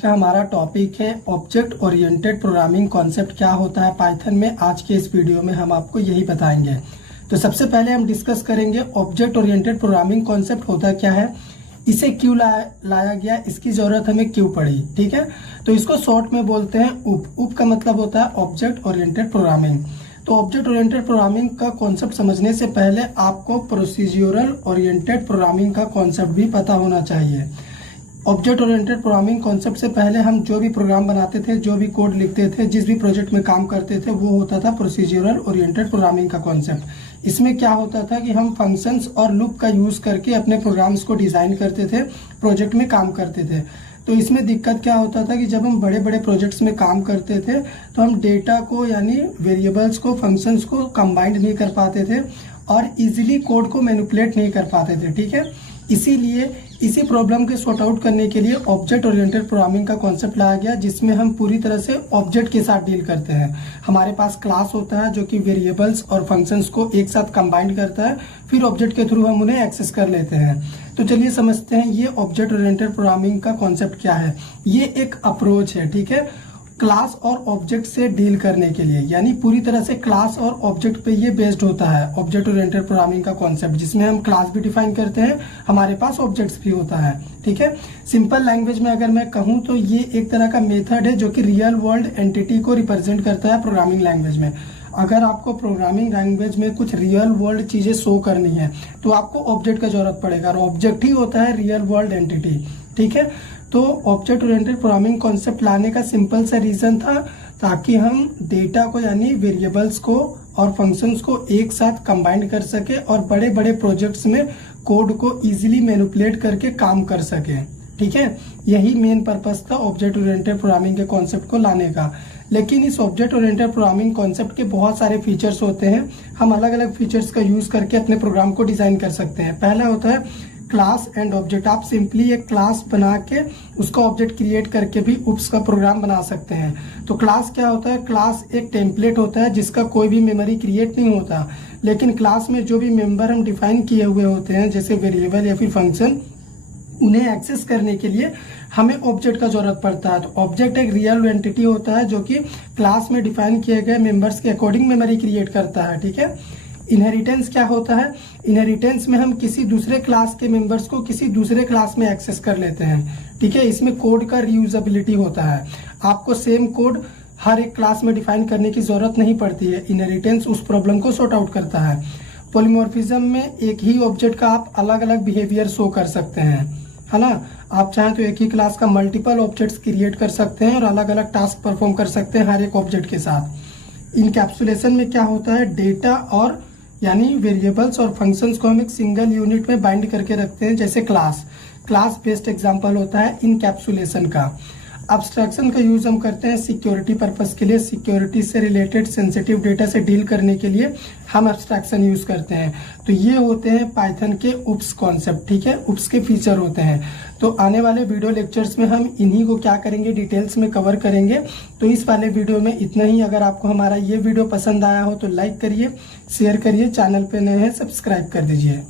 का हमारा टॉपिक है ऑब्जेक्ट ओरिएंटेड प्रोग्रामिंग कॉन्सेप्ट क्या होता है पाइथन में। आज के इस वीडियो में हम आपको यही बताएंगे। तो सबसे पहले हम डिस्कस करेंगे ऑब्जेक्ट ओरिएंटेड प्रोग्रामिंग कॉन्सेप्ट होता क्या है, इसे क्यों लाया गया, इसकी जरूरत हमें क्यों पड़ी। ठीक है, तो इसको शॉर्ट में बोलते हैं उप का मतलब होता है ऑब्जेक्ट ओरिएंटेड प्रोग्रामिंग। तो ऑब्जेक्ट ओरिएंटेड प्रोग्रामिंग का कॉन्सेप्ट समझने से पहले आपको प्रोसीजरल ओरिएंटेड प्रोग्रामिंग का कॉन्सेप्ट भी पता होना चाहिए। ऑब्जेक्ट ओरिएंटेड प्रोग्रामिंग कॉन्सेप्ट से पहले हम जो भी प्रोग्राम बनाते थे, जो भी कोड लिखते थे, जिस भी प्रोजेक्ट में काम करते थे, वो होता था प्रोसीजरल ओरिएंटेड प्रोग्रामिंग का कॉन्सेप्ट। इसमें क्या होता था कि हम फंक्शंस और लूप का यूज करके अपने प्रोग्राम्स को डिजाइन करते थे, प्रोजेक्ट में काम करते थे। तो इसमें दिक्कत क्या होता था कि जब हम बड़े बड़े प्रोजेक्ट्स में काम करते थे तो हम डेटा को यानी वेरिएबल्स को, फंक्शंस को कंबाइंड नहीं कर पाते थे और इजीली कोड को मैनिपुलेट नहीं कर पाते थे। ठीक है, इसीलिए इसी प्रॉब्लम के सॉर्ट आउट करने के लिए ऑब्जेक्ट ओरिएंटेड प्रोग्रामिंग का कॉन्सेप्ट लाया गया, जिसमें हम पूरी तरह से ऑब्जेक्ट के साथ डील करते हैं। हमारे पास क्लास होता है जो कि वेरिएबल्स और फंक्शंस को एक साथ कंबाइंड करता है, फिर ऑब्जेक्ट के थ्रू हम उन्हें एक्सेस कर लेते हैं। तो चलिए समझते हैं ये ऑब्जेक्ट ओरिएंटेड प्रोग्रामिंग का कॉन्सेप्ट क्या है। ये एक अप्रोच है, ठीक है, क्लास और ऑब्जेक्ट से डील करने के लिए, यानी पूरी तरह से क्लास और ऑब्जेक्ट पे ये बेस्ड होता है ऑब्जेक्ट ओरिएंटेड प्रोग्रामिंग का कॉन्सेप्ट, जिसमें हम क्लास भी डिफाइन करते हैं, हमारे पास ऑब्जेक्ट्स भी होता है। ठीक है, सिंपल लैंग्वेज में अगर मैं कहूँ तो ये एक तरह का मेथड है जो कि रियल वर्ल्ड एंटिटी को रिप्रेजेंट करता है प्रोग्रामिंग लैंग्वेज में। अगर आपको प्रोग्रामिंग लैंग्वेज में कुछ रियल वर्ल्ड चीजें शो करनी है तो आपको ऑब्जेक्ट का जरूरत पड़ेगा, और ऑब्जेक्ट ही होता है रियल वर्ल्ड एंटिटी। ठीक है, तो ऑब्जेक्ट ओरिएंटेड प्रोग्रामिंग कॉन्सेप्ट लाने का सिंपल सा रीजन था ताकि हम डेटा को यानी वेरिएबल्स को और फंक्शंस को एक साथ कंबाइन कर सके और बड़े बड़े प्रोजेक्ट्स में कोड को इजीली मैनिपुलेट करके काम कर सके। ठीक है, यही मेन पर्पस था ऑब्जेक्ट ओरिएंटेड प्रोग्रामिंग के कॉन्सेप्ट को लाने का। लेकिन इस ऑब्जेक्ट ओरिएंटेड प्रोग्रामिंग कॉन्सेप्ट के बहुत सारे फीचर्स होते हैं, हम अलग अलग फीचर्स का यूज करके अपने प्रोग्राम को डिजाइन कर सकते हैं। पहला होता है क्लास एंड ऑब्जेक्ट। आप सिंपली एक क्लास बना के उसका ऑब्जेक्ट क्रिएट करके भी उप्स का प्रोग्राम बना सकते हैं। तो क्लास क्या होता है, क्लास एक टेम्पलेट होता है जिसका कोई भी मेमोरी क्रिएट नहीं होता, लेकिन क्लास में जो भी मेंबर हम डिफाइन किए हुए होते हैं जैसे वेरिएबल या फिर फंक्शन, उन्हें एक्सेस करने के लिए हमें ऑब्जेक्ट का जरूरत पड़ता है। तो ऑब्जेक्ट एक रियल एंटिटी होता है जो कि क्लास में डिफाइन किए गए मेंबर्स के अकॉर्डिंग मेमोरी क्रिएट करता है। ठीक है, इनहेरिटेंस क्या होता है, इनहेरिटेंस में हम किसी दूसरे क्लास के मेंबर्स को किसी दूसरे क्लास में एक्सेस कर लेते हैं। ठीक है, इसमें कोड का रीयूजेबिलिटी होता है, आपको सेम कोड हर एक क्लास में डिफाइन करने की जरूरत नहीं पड़ती है। इनहेरिटेंस उस प्रॉब्लम को सॉर्ट आउट करता है। पॉलीमॉर्फिज्म में एक ही ऑब्जेक्ट का आप अलग अलग बिहेवियर शो कर सकते हैं, है ना। आप चाहें तो एक ही क्लास का मल्टीपल ऑब्जेक्ट्स क्रिएट कर सकते हैं और अलग अलग टास्क परफॉर्म कर सकते हैं हर एक ऑब्जेक्ट के साथ। इनकैप्सुलेशन में क्या होता है, डेटा और यानी वेरिएबल्स और फंक्शंस को हम एक सिंगल यूनिट में बाइंड करके रखते हैं, जैसे क्लास बेस्ड एग्जांपल होता है इनकैप्सुलेशन का। अब्स्ट्रैक्शन का यूज हम करते हैं सिक्योरिटी पर्पस के लिए, सिक्योरिटी से रिलेटेड सेंसिटिव डेटा से डील करने के लिए हम अब्स्ट्रैक्शन यूज करते हैं। तो ये होते हैं पाइथन के उप्स कॉन्सेप्ट। ठीक है, उप्स के फीचर होते हैं। तो आने वाले वीडियो लेक्चर्स में हम इन्हीं को क्या करेंगे, डिटेल्स में कवर करेंगे। तो इस वाले वीडियो में इतना ही। अगर आपको हमारा ये वीडियो पसंद आया हो तो लाइक करिए, शेयर करिए, चैनल पे नए हैं सब्सक्राइब कर दीजिए।